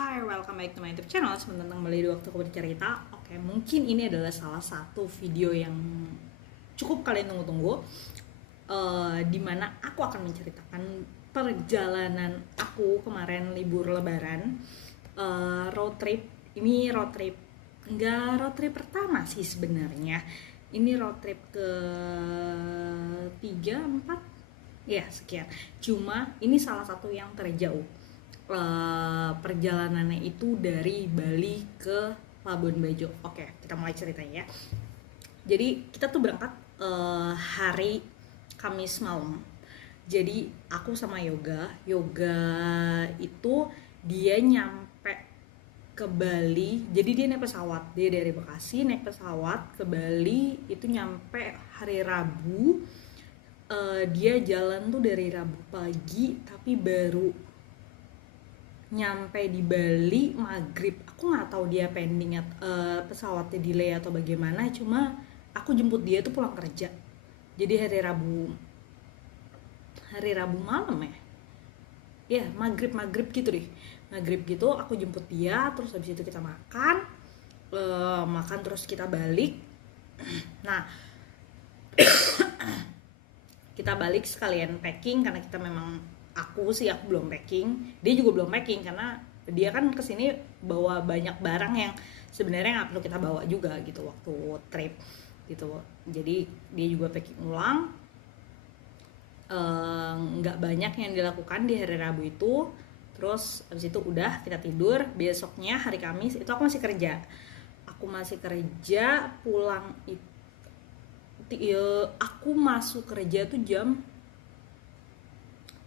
Hai, welcome back to my YouTube channel. Sebentar kembali di waktu aku bercerita. Oke, mungkin ini adalah salah satu video yang cukup kalian tunggu-tunggu, dimana aku akan menceritakan perjalanan aku kemarin libur lebaran, road trip. Ini road trip, nggak road trip pertama sih sebenarnya. Ini road trip ke 3, 4, ya sekian. Cuma ini salah satu yang terjauh. Perjalanannya itu dari Bali ke Labuan Bajo. Oke, kita mulai ceritanya ya. Jadi kita tuh berangkat hari Kamis malam. Jadi aku sama Yoga itu dia nyampe ke Bali. Jadi dia naik pesawat, dia dari Bekasi naik pesawat ke Bali itu nyampe hari Rabu. Dia jalan tuh dari Rabu pagi, tapi baru nyampe di Bali maghrib. Aku nggak tahu dia pending pesawatnya delay atau bagaimana, cuma aku jemput dia tuh pulang kerja. Jadi hari Rabu malam ya maghrib gitu deh, maghrib gitu aku jemput dia, terus habis itu kita makan terus kita balik. Nah, kita balik sekalian packing karena kita memang aku belum packing, dia juga belum packing karena dia kan kesini bawa banyak barang yang sebenarnya nggak perlu kita bawa juga gitu waktu trip gitu. Jadi dia juga packing ulang. Nggak banyak yang dilakukan di hari Rabu itu. Terus abis itu udah kita tidur. Besoknya hari Kamis itu aku masih kerja pulang itu aku masuk kerja tuh jam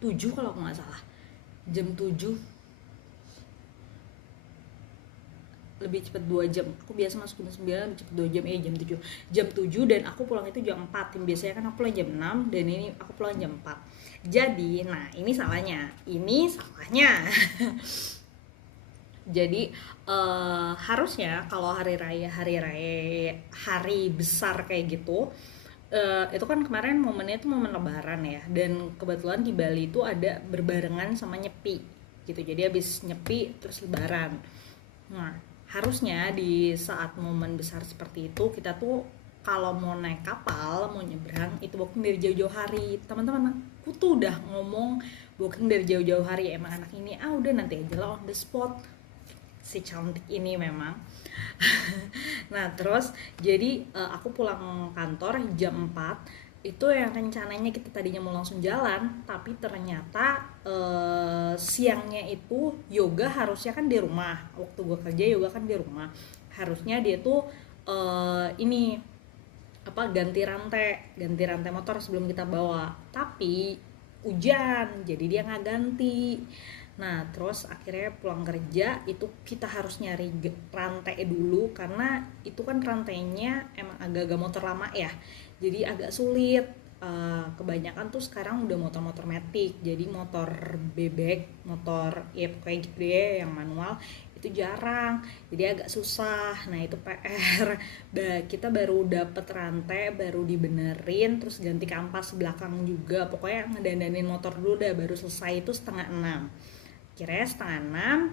7 kalau aku nggak salah, jam 7, lebih cepet 2 jam. Aku biasa masuk jam 9, lebih cepet 2 jam, jam 7 dan aku pulang itu jam 4. Biasanya kan aku pulang jam 6 dan ini aku pulang jam 4. Jadi, nah ini salahnya. Jadi harusnya kalau hari besar kayak gitu, itu kan kemarin momennya itu momen lebaran ya, dan kebetulan di Bali itu ada berbarengan sama Nyepi gitu. Jadi habis Nyepi terus lebaran. Nah, harusnya di saat momen besar seperti itu kita tuh kalau mau naik kapal, mau nyebrang itu booking dari jauh-jauh hari. Teman-teman, aku tuh udah ngomong booking dari jauh-jauh hari. Emang anak ini udah nanti aja lah on the spot, si cantik ini memang. Nah terus jadi aku pulang kantor jam 4 itu yang rencananya kita tadinya mau langsung jalan, tapi ternyata siangnya itu Yoga harusnya kan di rumah. Waktu gue kerja Yoga kan di rumah, harusnya dia tuh ganti rantai motor sebelum kita bawa, tapi hujan jadi dia nggak ganti. Nah terus akhirnya pulang kerja itu kita harus nyari rantai dulu karena itu kan rantainya emang agak-agak motor lama ya, jadi agak sulit. Kebanyakan tuh sekarang udah motor-motor matic, jadi motor bebek, motor ya kayak gitu deh yang manual itu jarang, jadi agak susah. Nah itu PR. Kita baru dapet rantai, baru dibenerin, terus ganti kampas belakang juga. Pokoknya ngedandanin motor dulu dah, baru selesai itu 5:30. Kira-kira 5:30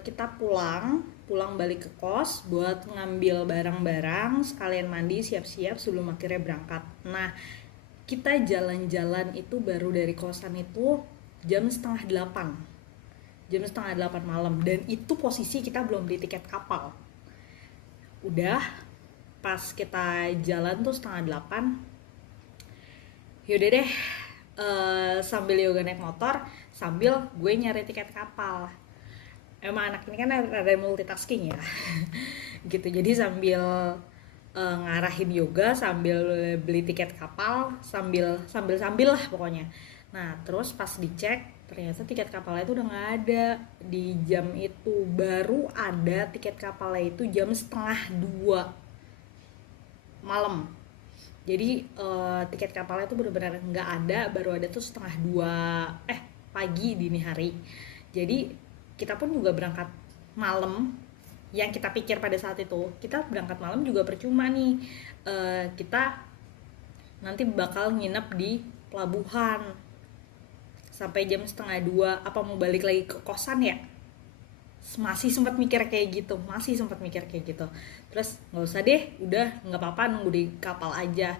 kita pulang balik ke kos buat ngambil barang-barang, sekalian mandi, siap-siap sebelum akhirnya berangkat. Nah kita jalan-jalan itu baru dari kosan itu jam setengah 8 malam, dan itu posisi kita belum beli tiket kapal. Udah pas kita jalan tuh 7:30, yaudah deh, sambil Yoga naik motor, sambil gue nyari tiket kapal. Emang anak ini kan ada multitasking ya. Gitu, jadi sambil ngarahin Yoga, sambil beli tiket kapal, sambil lah pokoknya. Nah terus pas dicek ternyata tiket kapalnya itu udah nggak ada di jam itu. Baru ada tiket kapalnya itu jam 1:30 malam. Jadi tiket kapalnya itu benar-benar nggak ada, baru ada tuh 1:30 pagi dini hari. Jadi kita pun juga berangkat malam. Yang kita pikir pada saat itu kita berangkat malam juga percuma nih, kita nanti bakal nginep di pelabuhan sampai jam 1:30. Apa mau balik lagi ke kosan ya? masih sempat mikir kayak gitu, terus nggak usah deh, udah nggak apa-apa nunggu di kapal aja.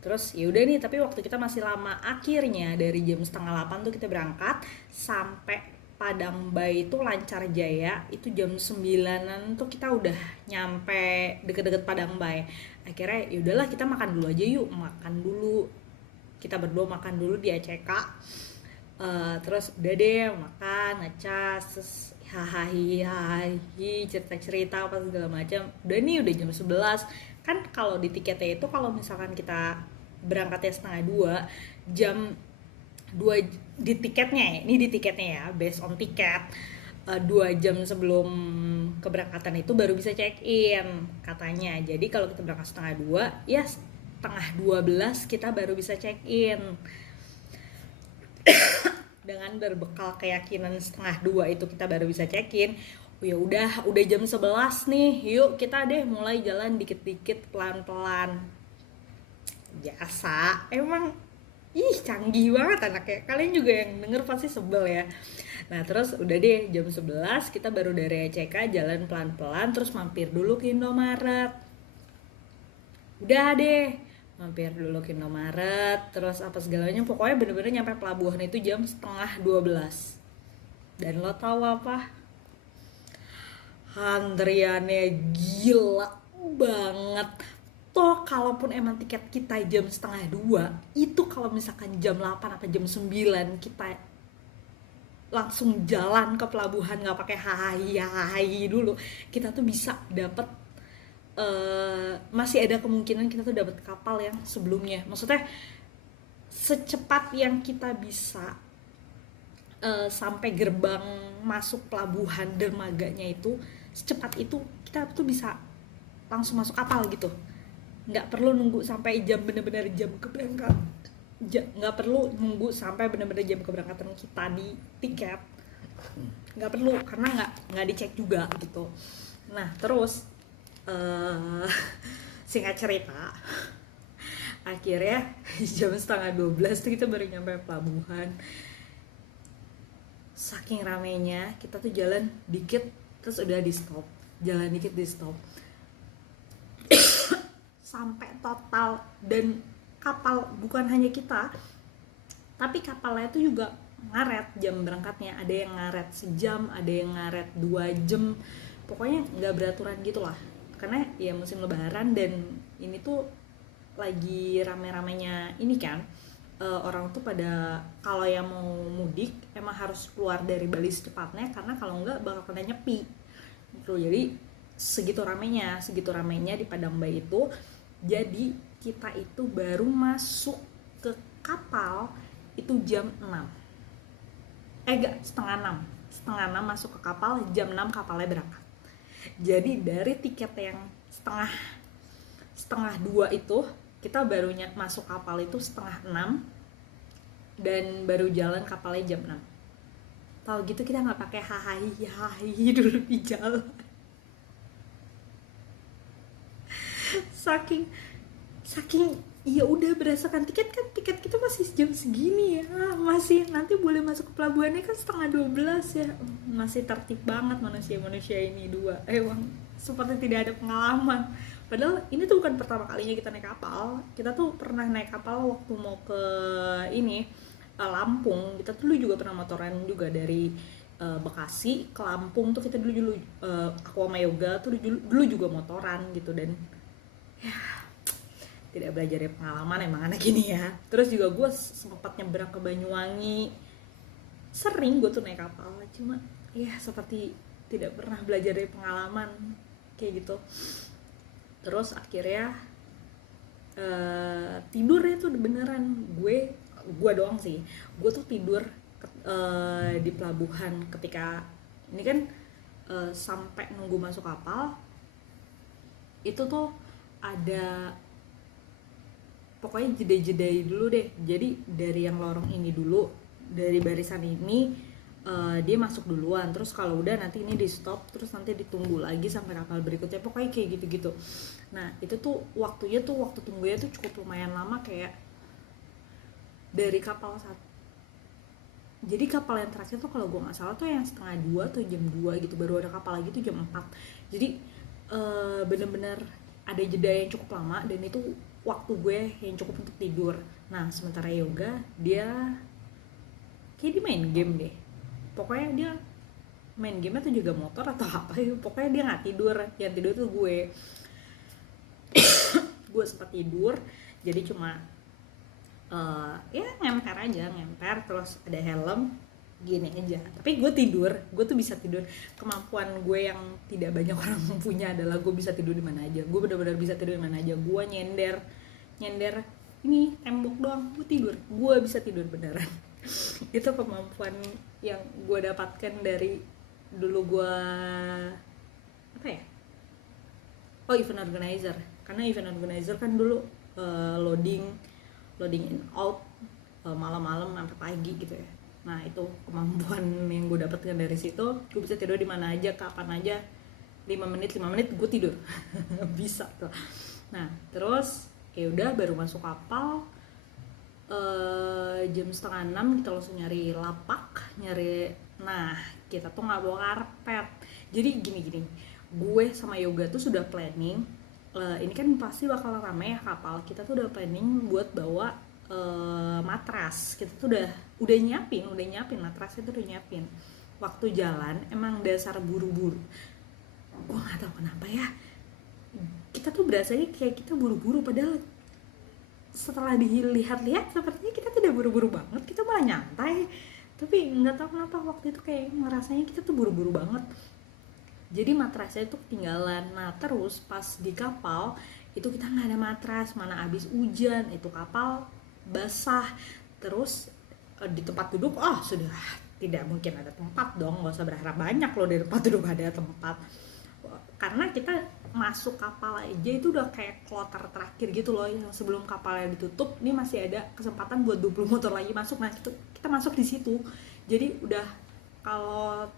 Terus ya udah nih, tapi waktu kita masih lama, akhirnya dari jam setengah 8 tuh kita berangkat sampai Padang Bay itu lancar jaya, itu jam 9-an tuh kita udah nyampe deket-deket Padang Bay. Akhirnya ya udahlah, kita makan dulu aja yuk, kita berdua makan dulu di ACK. Terus udah deh makan ngecas, terus hahaha cerita-cerita apa segala macam. Udah jam 11. Kan kalau di tiketnya itu, kalau misalkan kita berangkatnya setengah 2, jam 2 di tiketnya, ini di tiketnya ya, based on tiket, 2 jam sebelum keberangkatan itu baru bisa check in katanya. Jadi kalau kita berangkat setengah 2, ya setengah 12 kita baru bisa check in. Dengan berbekal keyakinan setengah 2 itu kita baru bisa check in. Ya udah jam 11 nih, yuk kita deh mulai jalan dikit-dikit, pelan-pelan. Biasa, emang canggih banget anaknya. Kalian juga yang denger pasti sebel ya. Nah terus udah deh jam 11 kita baru dari ACK jalan pelan-pelan, terus mampir dulu ke Indomaret. Udah deh mampir dulu ke Indomaret, terus apa segalanya, pokoknya bener-bener nyampe pelabuhan itu jam setengah 12. Dan lo tahu apa? Antriannya gila banget. Toh kalaupun emang tiket kita jam setengah 2, itu kalau misalkan jam 8 atau jam 9 kita langsung jalan ke pelabuhan, nggak pakai hahaha dulu, kita tuh bisa dapet, masih ada kemungkinan kita tuh dapat kapal yang sebelumnya. Maksudnya secepat yang kita bisa sampai gerbang masuk pelabuhan dermaganya itu, secepat itu kita tuh bisa langsung masuk kapal gitu. Nggak perlu nunggu sampai jam bener-bener jam keberangkatan, nggak perlu nunggu sampai bener-bener jam keberangkatan kita di tiket, nggak perlu, karena nggak dicek juga gitu. Nah terus singkat cerita, akhirnya jam setengah 12 tuh kita baru nyampe pelabuhan. Saking ramenya, kita tuh jalan dikit terus udah di stop, jalan dikit di stop sampai total. Dan kapal, bukan hanya kita, tapi kapalnya itu juga ngaret jam berangkatnya. Ada yang ngaret sejam, ada yang ngaret 2 jam, pokoknya nggak beraturan gitu lah. Karena ya musim lebaran, dan ini tuh lagi rame-ramenya ini kan, orang tuh pada kalau yang mau mudik emang harus keluar dari Bali secepatnya, karena kalau enggak bakal kena nyepi gitu. Jadi segitu ramenya di Padang Bay itu. Jadi kita itu baru masuk ke kapal itu jam 6, setengah 6 masuk ke kapal, jam 6 kapalnya berangkat. Jadi dari tiket yang setengah 2 itu, kita baru masuk kapal itu setengah 6, dan baru jalan kapalnya jam 6. Tahu gitu kita nggak pakai hahaha dulu di jalan. saking ya udah berdasarkan tiket kan, tiket kita masih jam segini ya, masih nanti boleh masuk ke pelabuhannya kan setengah 12 ya. Masih tertib banget manusia ini dua, emang seperti tidak ada pengalaman. Padahal ini tuh bukan pertama kalinya kita naik kapal. Kita tuh pernah naik kapal waktu mau ke ini, Lampung. Kita tuh dulu juga pernah motoran juga dari Bekasi ke Lampung tuh. Kita dulu aku sama Yoga tuh dulu juga motoran gitu. Dan ya tidak belajar dari pengalaman emang anak ini ya. Terus juga gue sempat nyebrang ke Banyuwangi, sering gue tuh naik kapal, cuma ya seperti tidak pernah belajar dari pengalaman kayak gitu. Terus akhirnya tidurnya tuh beneran gue doang sih. Gue tuh tidur di pelabuhan ketika ini kan, sampai nunggu masuk kapal itu tuh ada pokoknya jeda dulu deh. Jadi dari yang lorong ini dulu, dari barisan ini dia masuk duluan, terus kalau udah nanti ini di stop, terus nanti ditunggu lagi sampai kapal berikutnya, pokoknya kayak gitu-gitu. Nah itu tuh waktu tunggunya tuh cukup lumayan lama, kayak dari kapal Jadi kapal yang terakhir tuh kalau gue nggak salah tuh yang setengah 2 atau jam 2 gitu, baru ada kapal lagi tuh jam 4. Jadi bener-bener ada jeda yang cukup lama, dan itu waktu gue yang cukup untuk tidur. Nah sementara yoga dia kayak dia main game deh, pokoknya dia main game atau juga motor atau apa ya, pokoknya dia nggak tidur. Yang tidur tuh gue sempat tidur, jadi cuma ya ngemper terus ada helm gini aja, tapi gue tidur. Gue tuh bisa tidur, kemampuan gue yang tidak banyak orang punya adalah gue bisa tidur di mana aja. Gue benar-benar bisa tidur di mana aja. Gue nyender ini tembok doang, gue bisa tidur beneran. Itu kemampuan yang gue dapatkan dari dulu gue apa ya, event organizer. Karena event organizer kan dulu loading in out malam-malam sampai pagi gitu ya. Nah itu kemampuan yang gue dapatkan dari situ. Gue bisa tidur di mana aja, kapan aja, 5 menit gue tidur. Bisa tuh. Nah terus ya udah, baru masuk kapal jam 5:30 kita langsung nyari lapak, nah kita tuh nggak bawa karpet. Jadi gini, gue sama Yoga tuh sudah planning, ini kan pasti bakal rame ya kapal. Kita tuh udah planning buat bawa matras. Kita tuh udah nyiapin matrasnya tuh udah nyiapin. Waktu jalan emang dasar buru-buru, gue nggak tahu kenapa ya, kita tuh berasanya kayak kita buru-buru, padahal setelah dilihat-lihat sepertinya kita tidak buru-buru banget, kita malah nyantai. Tapi nggak tahu kenapa waktu itu kayak ngerasanya kita tuh buru-buru banget. Jadi matrasnya itu ketinggalan. Nah terus pas di kapal itu kita nggak ada matras, mana abis hujan, itu kapal basah. Terus di tempat duduk, sudah tidak mungkin ada tempat dong, nggak usah berharap banyak loh di tempat duduk ada tempat. Karena kita masuk kapal aja itu udah kayak kloter terakhir gitu loh, yang sebelum kapalnya ditutup ini masih ada kesempatan buat 20 motor lagi masuk. Nah kita masuk di situ, jadi udah kalau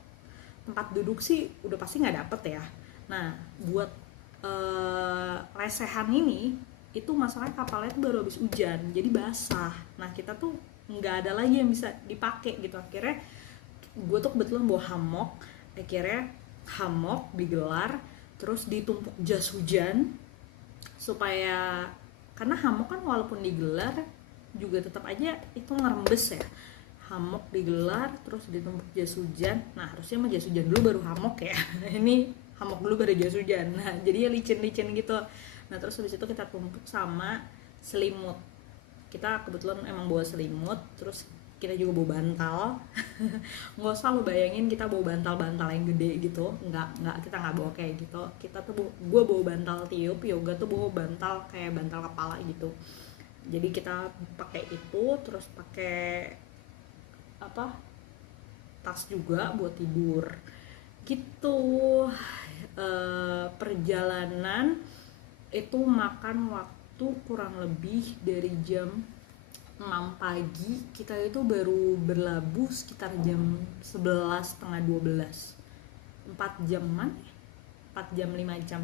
tempat duduk sih udah pasti nggak dapet ya. Nah buat lesehan ini itu masalahnya kapalnya tuh baru habis hujan, jadi basah. Nah kita tuh nggak ada lagi yang bisa dipakai gitu. Akhirnya gue tuh kebetulan bawa hammock, akhirnya hammock digelar terus ditumpuk jas hujan, supaya karena hammock kan walaupun digelar juga tetap aja itu ngerembes ya. Hammock digelar terus ditumpuk jas hujan. Nah harusnya mah jas hujan dulu baru hammock ya. Ini hammock dulu baru jas hujan. Nah jadi ya licin-licin gitu. Nah terus habis itu kita tumpuk sama selimut. Kita kebetulan emang bawa selimut, terus kita juga bawa bantal. Nggak usah lo bayangin kita bawa bantal yang gede gitu, nggak kita nggak bawa kayak gitu. Kita tuh gue bawa bantal tiup, Yoga tuh bawa bantal kayak bantal kepala gitu. Jadi kita pakai itu, terus pakai tas juga buat tidur gitu. Perjalanan itu makan waktu kurang lebih dari jam 6 pagi. Kita itu baru berlabuh sekitar jam 11, setengah 12. 4 jaman 4 jam 5 jam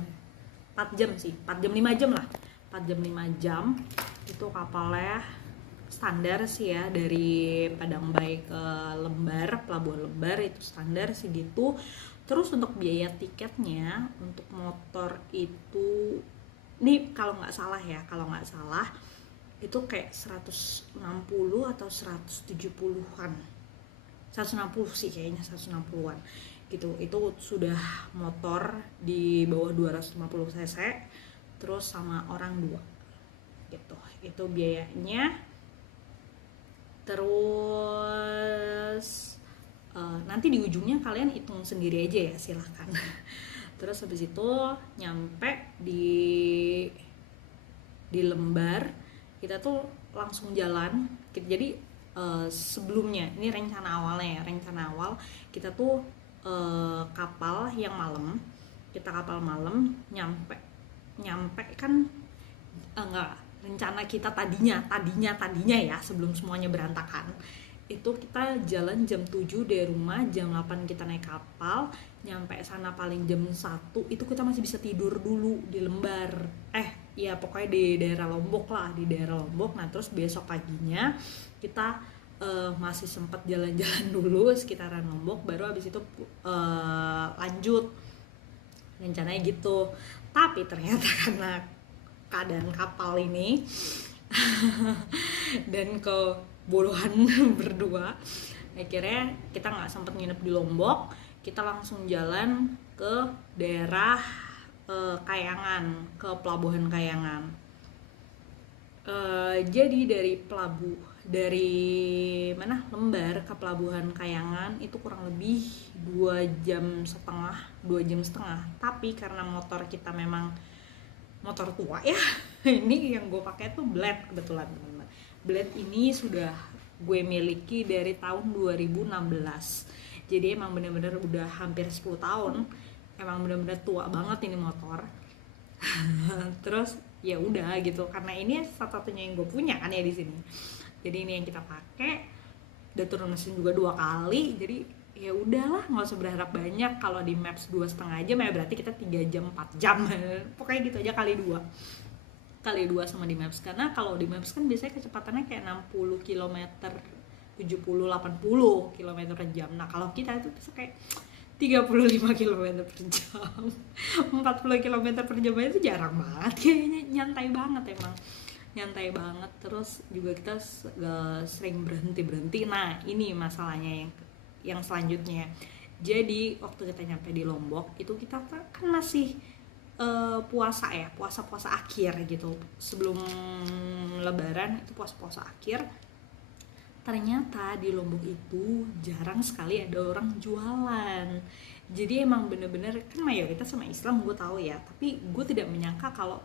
4 jam sih, 4 jam 5 jam lah. 4 jam 5 jam itu kapalnya standar sih ya, dari Padangbae ke Lembar, Pelabuhan Lembar itu standar segitu. Terus untuk biaya tiketnya untuk motor itu, ini kalau nggak salah itu kayak 160 atau 170-an, 160 sih kayaknya, 160-an gitu. Itu sudah motor di bawah 250 cc terus sama orang 2 gitu. Itu biayanya. Terus nanti di ujungnya kalian hitung sendiri aja ya, silahkan. Terus habis itu nyampe di Lembar, kita tuh langsung jalan. Jadi sebelumnya, ini rencana awalnya ya, rencana awal kita tuh kapal yang malam, kita kapal malam nyampe kan enggak, rencana kita tadinya ya sebelum semuanya berantakan itu kita jalan jam 7 dari rumah, jam 8 kita naik kapal, nyampe sana paling jam 1 itu kita masih bisa tidur dulu di Lembar, ya pokoknya di daerah Lombok lah, di daerah Lombok. Nah terus besok paginya kita masih sempat jalan-jalan dulu sekitaran Lombok, baru habis itu lanjut rencananya gitu. Tapi ternyata karena keadaan kapal ini dan kebodohan berdua, akhirnya kita nggak sempat nginep di Lombok, kita langsung jalan ke daerah Kayangan, ke pelabuhan Kayangan. Jadi dari Lembar ke pelabuhan Kayangan itu kurang lebih 2 jam setengah. Tapi karena motor kita memang motor tua ya, ini yang gue pakai tuh Blade kebetulan teman-teman. Blade ini sudah gue miliki dari tahun 2016, jadi emang bener-bener udah hampir 10 tahun, emang bener-bener tua banget ini motor. Terus ya udah gitu, karena ini satu-satunya yang gue punya kan ya di sini, jadi ini yang kita pakai. Udah turun mesin juga 2 kali, jadi ya udahlah, nggak usah berharap banyak. Kalau di Maps 2,5 jam ya berarti kita 3 jam 4 jam pokoknya gitu aja, kali 2 sama di Maps. Karena kalau di Maps kan biasanya kecepatannya kayak 60 km 70-80 km per jam. Nah kalau kita itu bisa kayak 35 km per jam 40 km per jam aja itu jarang banget kayaknya, nyantai banget. Terus juga kita sering berhenti. Nah ini masalahnya yang selanjutnya. Jadi waktu kita nyampe di Lombok itu kita kan masih puasa akhir gitu, sebelum lebaran itu puasa akhir. Ternyata di Lombok itu jarang sekali ada orang jualan. Jadi emang bener-bener kan mayoritas sama Islam, gue tahu ya, tapi gue tidak menyangka kalau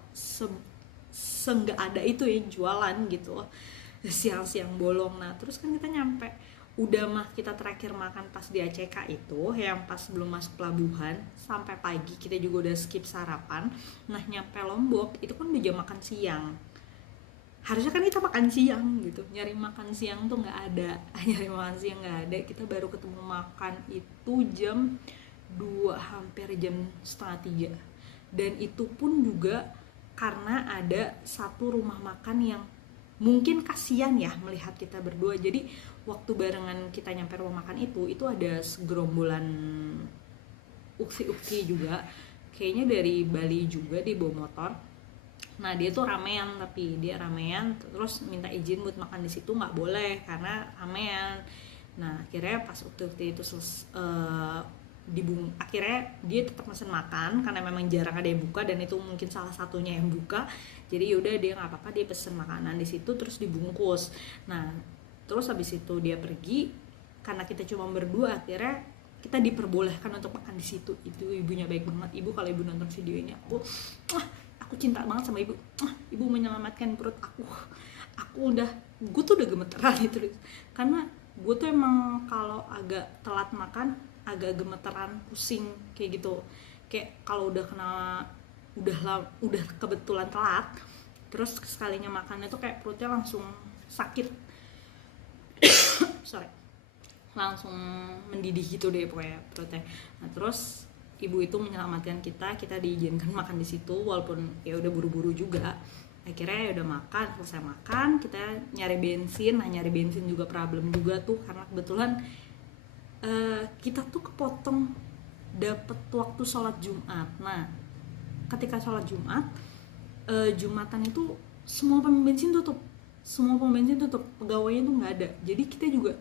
nggak ada itu ya jualan gitu siang-siang bolong. Nah terus kan kita nyampe, kita terakhir makan pas di ACK itu yang pas belum masuk pelabuhan, sampai pagi kita juga udah skip sarapan. Nah nyampe Lombok itu kan udah jam makan siang, harusnya kan kita makan siang gitu, nyari makan siang tuh nggak ada. Kita baru ketemu makan itu jam 2, hampir jam setengah 3. Dan itu pun juga karena ada satu rumah makan yang mungkin kasihan ya melihat kita berdua. Jadi waktu barengan kita nyampe rumah makan itu ada segerombolan ukti juga, kayaknya dari Bali juga, di bawa motor. Nah dia tuh ramean, terus minta izin buat makan di situ, nggak boleh karena ramean. Nah akhirnya pas waktu itu akhirnya dia tetap pesen makan karena memang jarang ada yang buka, dan itu mungkin salah satunya yang buka. Jadi yaudah dia nggak apa-apa, dia pesen makanan di situ terus dibungkus. Nah terus habis itu dia pergi, karena kita cuma berdua, akhirnya kita diperbolehkan untuk makan di situ. Itu ibunya baik banget. Ibu, kalau ibu nonton video ini, aku cinta banget sama ibu. Ibu menyelamatkan perut aku gue tuh udah gemeteran itu, karena gue tuh emang kalau agak telat makan agak gemeteran, pusing kayak gitu. Kayak kalau udah kebetulan telat, terus sekalinya makannya tuh kayak perutnya langsung sakit langsung mendidih gitu deh pokoknya perutnya. Nah terus ibu itu menyelamatkan kita diizinkan makan di situ, walaupun ya udah buru-buru juga. Akhirnya ya udah makan, selesai makan kita nyari bensin. Nah nyari bensin juga problem juga tuh, karena kebetulan kita tuh kepotong dapet waktu sholat Jumat. Nah ketika sholat Jumat, Jumatan itu semua pom bensin tutup, pegawainya tuh nggak ada. Jadi kita juga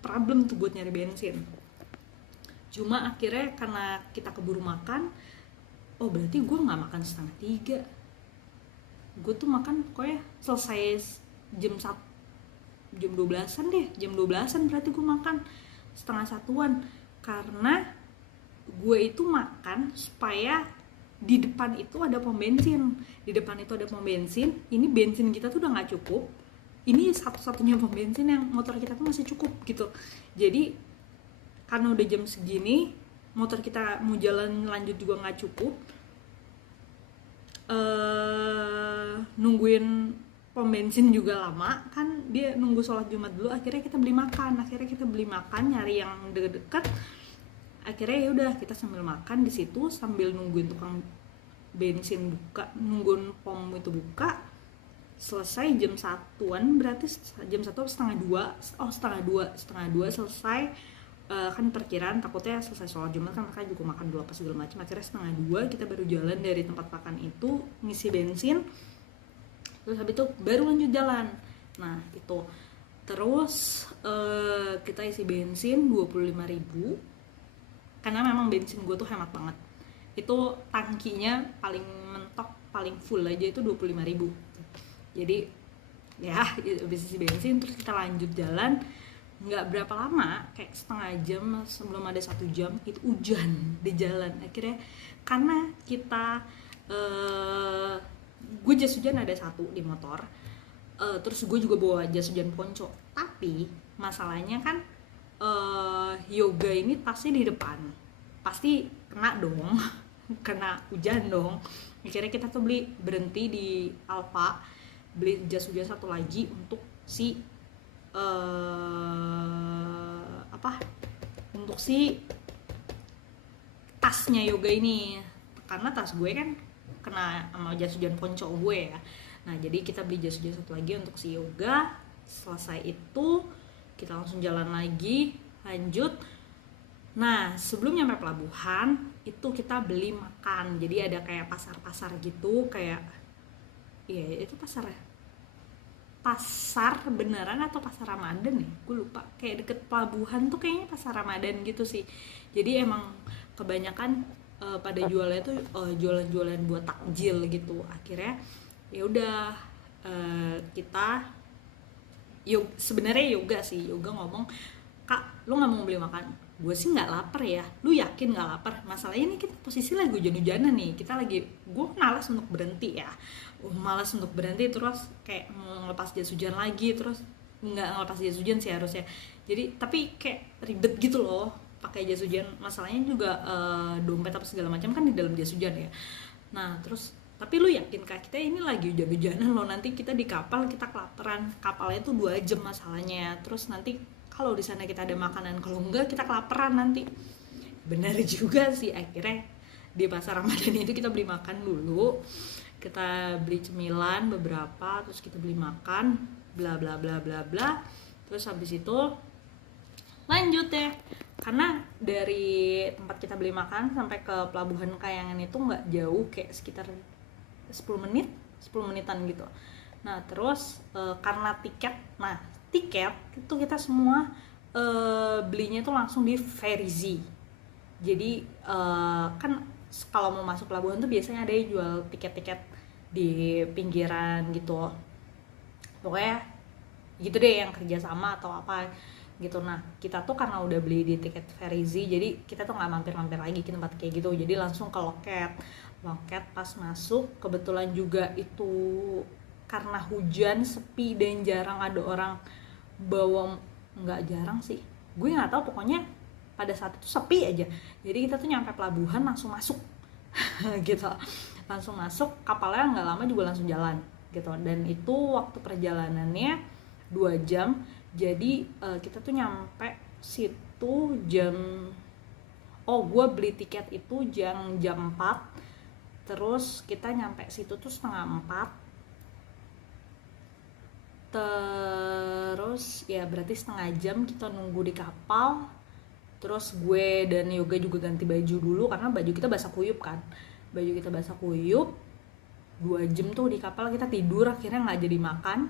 problem tuh buat nyari bensin. Cuma akhirnya karena kita keburu makan, berarti gue nggak makan 2:30, gue tuh makan pokoknya selesai jam 12-an deh, jam 12-an berarti gue makan 12:30. Karena gue itu makan supaya di depan itu ada pom bensin. Ini bensin kita tuh udah nggak cukup, ini satu-satunya pom bensin yang motor kita tuh masih cukup gitu. Jadi karena udah jam segini, motor kita mau jalan lanjut juga nggak cukup, nungguin pom bensin juga lama kan, dia nunggu sholat Jumat dulu. Akhirnya kita beli makan, nyari yang deket-deket. Akhirnya ya udah kita sambil makan di situ, sambil nungguin tukang bensin buka, nungguin pom itu buka, selesai jam 1-an, berarti jam 1 setengah dua selesai. Kan perkiraan takutnya selesai sholat Jumat kan mereka juga makan dulu apa segala macam, akhirnya setengah 2 kita baru jalan dari tempat makan itu, ngisi bensin, terus habis itu baru lanjut jalan. Nah itu terus kita isi bensin 25.000 karena memang bensin gue tuh hemat banget. Itu tangkinya paling mentok, paling full aja itu 25.000. Jadi ya habis isi bensin terus kita lanjut jalan. Nggak berapa lama, kayak setengah jam sebelum ada 1 jam itu hujan di jalan. Akhirnya karena kita gue jas hujan ada 1 di motor, terus gue juga bawa jas hujan ponco, tapi masalahnya kan yoga ini tasnya di depan, pasti kena dong kena hujan dong. Akhirnya kita tuh berhenti di Alfa, beli jas hujan 1 lagi untuk si untuk si tasnya yoga ini, karena tas gue kan kena sama jas hujan ponco gue ya. Nah jadi kita beli jas hujan 1 lagi untuk si yoga. Selesai itu kita langsung jalan lagi, lanjut. Nah sebelum nyampe pelabuhan itu kita beli makan. Jadi ada kayak pasar-pasar gitu, kayak iya itu pasar beneran atau pasar Ramadan ya, gue lupa. Kayak deket pelabuhan tuh kayaknya pasar Ramadan gitu sih. Jadi emang kebanyakan pada jualnya tuh jualan-jualan buat takjil gitu. Akhirnya ya udah kita sebenarnya yoga ngomong, "Kak, lu nggak mau beli makan?" Gue sih nggak lapar ya. Lu yakin nggak lapar? Masalahnya ini kita posisi lagi hujan-hujanan nih. Gue malas untuk berhenti ya. Malas untuk berhenti, terus kayak mau ngelepas jas hujan lagi, terus nggak ngelepas jas hujan sih harusnya. Jadi tapi kayak ribet gitu loh pakai jas hujan. Masalahnya juga dompet apa segala macam kan di dalam jas hujan ya. Nah terus tapi lu yakin Kak, kita ini lagi hujan-hujanan loh, nanti kita di kapal kita kelaparan. Kapalnya tuh 2 jam masalahnya. Terus nanti kalau di sana kita ada makanan, kalau enggak kita kelaparan nanti. Benar juga sih. Akhirnya di pasar Ramadan itu kita beli makan dulu, kita beli cemilan beberapa, terus kita beli makan, bla bla bla bla bla. Terus habis itu lanjut deh, karena dari tempat kita beli makan sampai ke pelabuhan Kayangan itu nggak jauh, kayak sekitar 10 menitan gitu. Nah terus karena tiket itu kita semua belinya itu langsung di Ferizi. Jadi kan kalau mau masuk pelabuhan tuh biasanya ada yang jual tiket-tiket di pinggiran gitu, pokoknya gitu deh, yang kerjasama atau apa gitu. Nah kita tuh karena udah beli di tiket Ferizi, jadi kita tuh nggak mampir-mampir lagi ke tempat kayak gitu, jadi langsung ke loket. Pas masuk kebetulan juga itu karena hujan, sepi dan jarang ada orang bawa, nggak jarang sih, gue nggak tahu, pokoknya pada saat itu sepi aja. Jadi kita tuh nyampe pelabuhan langsung masuk gitu, langsung masuk, kapalnya nggak lama juga langsung jalan gitu. Dan itu waktu perjalanannya 2 jam. Jadi kita tuh nyampe situ gue beli tiket itu jam 4, terus kita nyampe situ tuh setengah 4, terus ya berarti setengah jam kita nunggu di kapal. Terus gue dan Yoga juga ganti baju dulu karena baju kita basah kuyup kan, 2 jam tuh di kapal kita tidur, akhirnya nggak jadi makan.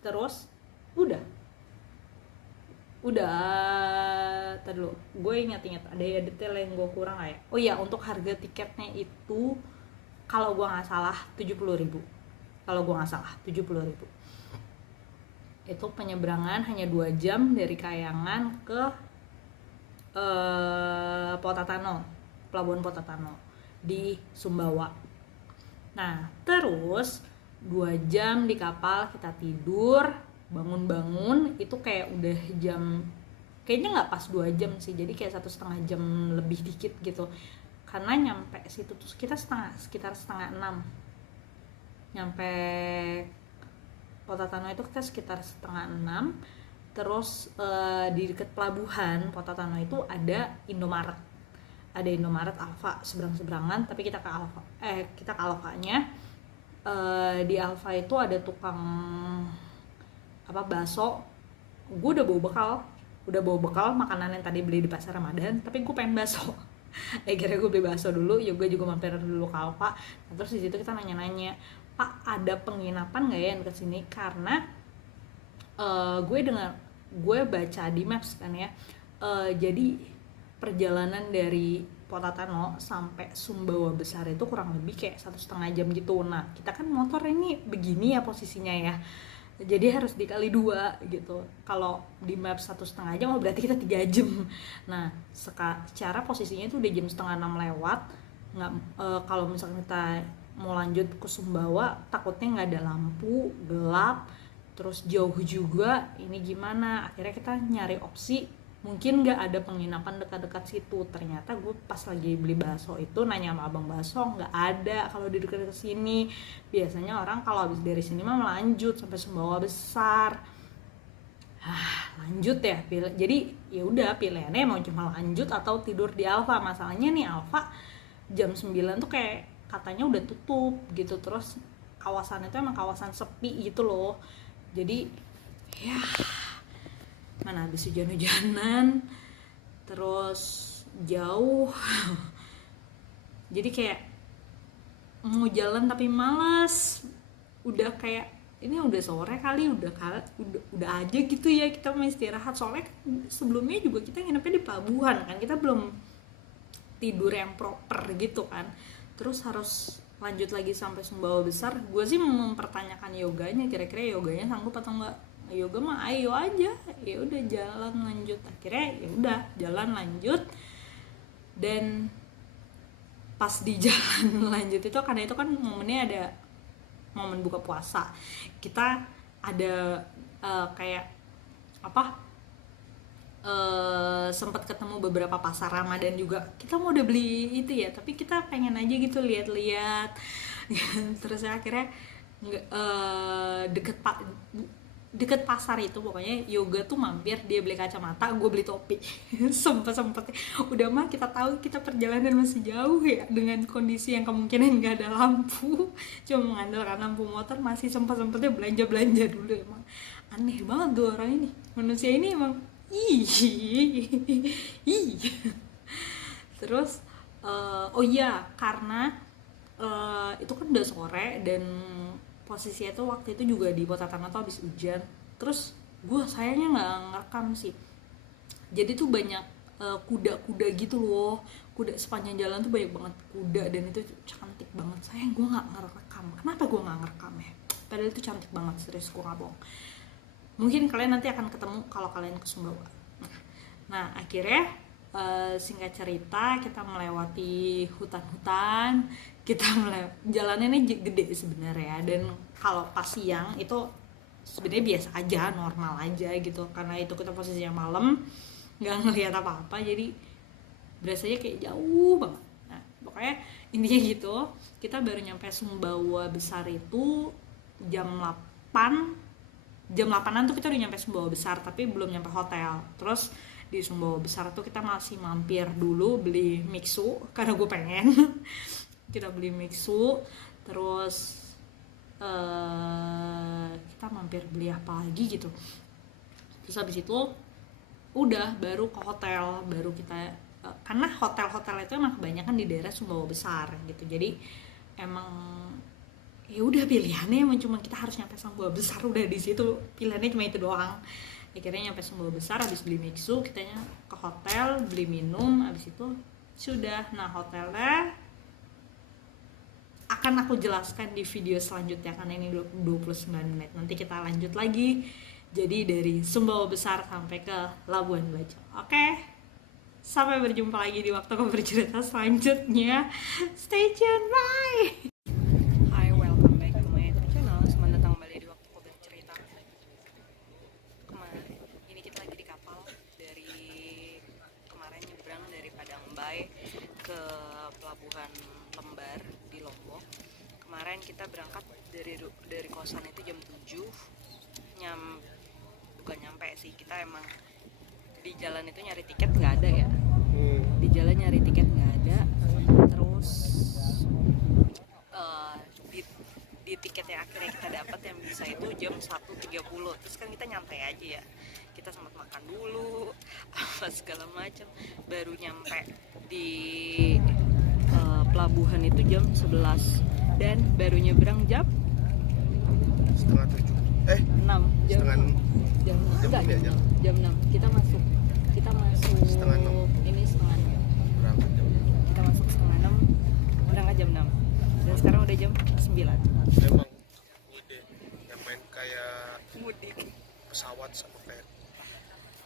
Terus udah tadi dulu, gue ingat ada ya detail yang gue kurang ya. Oh iya, untuk harga tiketnya itu kalau gue nggak salah 70.000. Itu penyeberangan hanya 2 jam dari Kayangan ke Potatano, pelabuhan Potatano di Sumbawa. Nah terus 2 jam di kapal kita tidur, bangun itu kayak udah jam, kayaknya nggak pas 2 jam sih, jadi kayak 1,5 jam lebih dikit gitu. Karena nyampe situ tuh kita sekitar setengah 6. Nyampe Potatano itu kita sekitar setengah 6. Terus di dekat pelabuhan Potatano itu ada Indomaret. Alfa seberang-seberangan, tapi kita ke Alfanya. Di Alfa itu ada tukang bakso. Gue udah bawa bekal makanan yang tadi beli di pasar Ramadan, tapi gue pengen bakso. Akhirnya gue beli bakso dulu. Yoga juga mampir dulu ke Alfa. Nah, terus di situ kita nanya-nanya, Pak, ada penginapan nggak ya yang kesini? Karena gue baca di Maps kan ya. Jadi perjalanan dari Potatano sampai Sumbawa Besar itu kurang lebih kayak 1,5 jam gitu. Nah, kita kan motor ini begini ya posisinya ya, jadi harus dikali 2 gitu. Kalau di map 1,5 jam berarti kita 3 jam. Nah, secara posisinya itu udah jam setengah 6 lewat. Kalau misalnya kita mau lanjut ke Sumbawa, takutnya nggak ada lampu, gelap, terus jauh juga. Ini gimana? Akhirnya kita nyari opsi mungkin nggak ada penginapan dekat-dekat situ. Ternyata gue pas lagi beli bakso itu nanya sama abang bakso, nggak ada kalau di dekat sini. Biasanya orang kalau habis dari sini mah lanjut sampai Sumbawa Besar. Lanjut ya, jadi ya udah pilihannya mau cuma lanjut atau tidur di Alfa. Masalahnya nih Alfa jam 9 tuh kayak katanya udah tutup gitu. Terus kawasan itu emang kawasan sepi gitu loh. Jadi ya mana habis hujan-hujanan, terus jauh. Jadi kayak mau jalan tapi malas. Udah kayak ini udah sore kali, udah aja gitu ya, kita mau istirahat. Soalnya sebelumnya juga kita nginepnya di pelabuhan kan, kita belum tidur yang proper gitu kan. Terus harus lanjut lagi sampai Sumbawa Besar. Gue sih mempertanyakan yoganya, kira-kira yoganya sanggup atau enggak. Yoga mah ayo aja, ya udah jalan lanjut. Akhirnya ya udah jalan lanjut. Dan pas di jalan lanjut itu, karena itu kan momennya ada momen buka puasa, kita ada kayak sempat ketemu beberapa pasar Ramadan juga. Kita mau udah beli itu ya, tapi kita pengen aja gitu lihat-lihat. Terus akhirnya deket pasar itu pokoknya Yoga tuh mampir, dia beli kacamata, gue beli topi. sempet udah mah kita tahu kita perjalanan masih jauh ya, dengan kondisi yang kemungkinan nggak ada lampu, cuma mengandalkan lampu motor, masih sempetnya belanja dulu. Emang aneh banget tuh orang ini, manusia ini emang terus oh iya, karena itu kan udah sore dan posisinya tuh waktu itu juga di Potatano tuh habis hujan. Terus gue sayangnya nggak ngerekam sih. Jadi tuh banyak kuda-kuda gitu loh. Kuda sepanjang jalan tuh banyak banget kuda, dan itu cantik banget. Sayang gue nggak ngerekam. Kenapa gue nggak ngerekam ya? Padahal itu cantik banget, serius, gue nggak bohong. Mungkin kalian nanti akan ketemu kalau kalian ke Sumbawa. Nah akhirnya singkat cerita kita melewati hutan-hutan. Jalannya ini gede sebenarnya, dan kalau pas siang itu sebenarnya biasa aja, normal aja gitu, karena itu kita posisinya malam, nggak ngelihat apa-apa, jadi berasanya kayak jauh banget. Nah pokoknya intinya gitu, kita baru nyampe Sumbawa Besar itu jam 8an tuh kita udah nyampe Sumbawa Besar, tapi belum nyampe hotel. Terus di Sumbawa Besar tuh kita masih mampir dulu beli mixu karena gue pengen. Kita beli mixu, terus kita mampir beli apa lagi gitu. Terus habis itu udah baru ke hotel, baru kita karena hotel-hotel itu emang kebanyakan di daerah Sumbawa Besar gitu. Jadi emang ya udah pilihannya emang cuma kita harus nyampe Sumbawa Besar, udah di situ pilihannya cuma itu doang. Akhirnya nyampe Sumbawa Besar, habis beli mixu kitanya ke hotel, beli minum, habis itu sudah. Nah hotelnya akan aku jelaskan di video selanjutnya karena ini 29 menit. Nanti kita lanjut lagi. Jadi dari Sumbawa Besar sampai ke Labuan Bajo. Oke? Sampai berjumpa lagi di waktu aku bercerita selanjutnya. Stay tune, bye! Hi, welcome back to my YouTube channel. Selamat datang kembali di waktu aku bercerita. Ini kita lagi di kapal. Dari kemarin nyebrang dari Padang Bay ke Pelabuhan Lembar di Lombok. Kemarin kita berangkat dari kosan itu jam 7. Bukan nyampe sih, kita emang di jalan itu nyari tiket nggak ada ya. Di jalan nyari tiket nggak ada. Terus di jam 1.30. Terus kan kita nyantai aja ya, kita sempat makan dulu apa segala macam, baru nyampe di pelabuhan itu jam 11 dan baru nyebrang jam setengah 7 6 jam setengah jam enggak jam 6 kita masuk setengah 6 ini setengah 6 berapa jam? kita masuk setengah 6 berangkat jam 6 dan sekarang udah jam 9. Emang ide yang main kayak Mudik pesawat sama kayak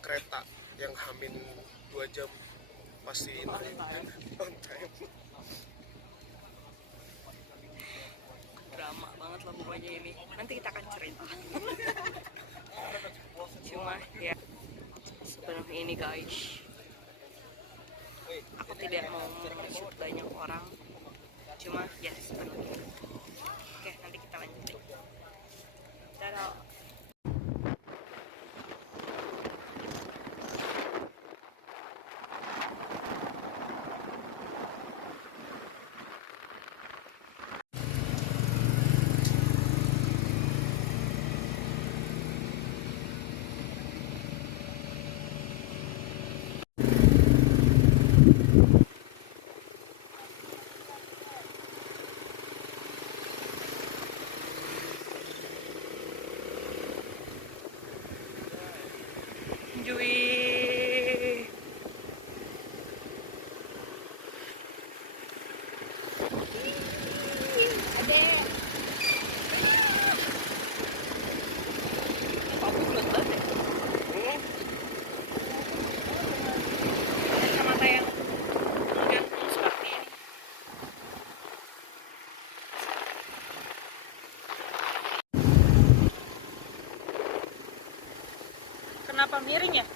kereta yang hamin 2 jam pasti on time. drama banget lah pokoknya ini, nanti kita akan cerita. Cuma ya sebenarnya ini guys, aku tidak mau mengesut banyak orang, cuma ya sebenarnya. Oke, nanti kita lanjut. Dadah. Jui. Adek. Kok bulat banget ya? Kacamata yang gantung seperti ini. Kenapa miring ya?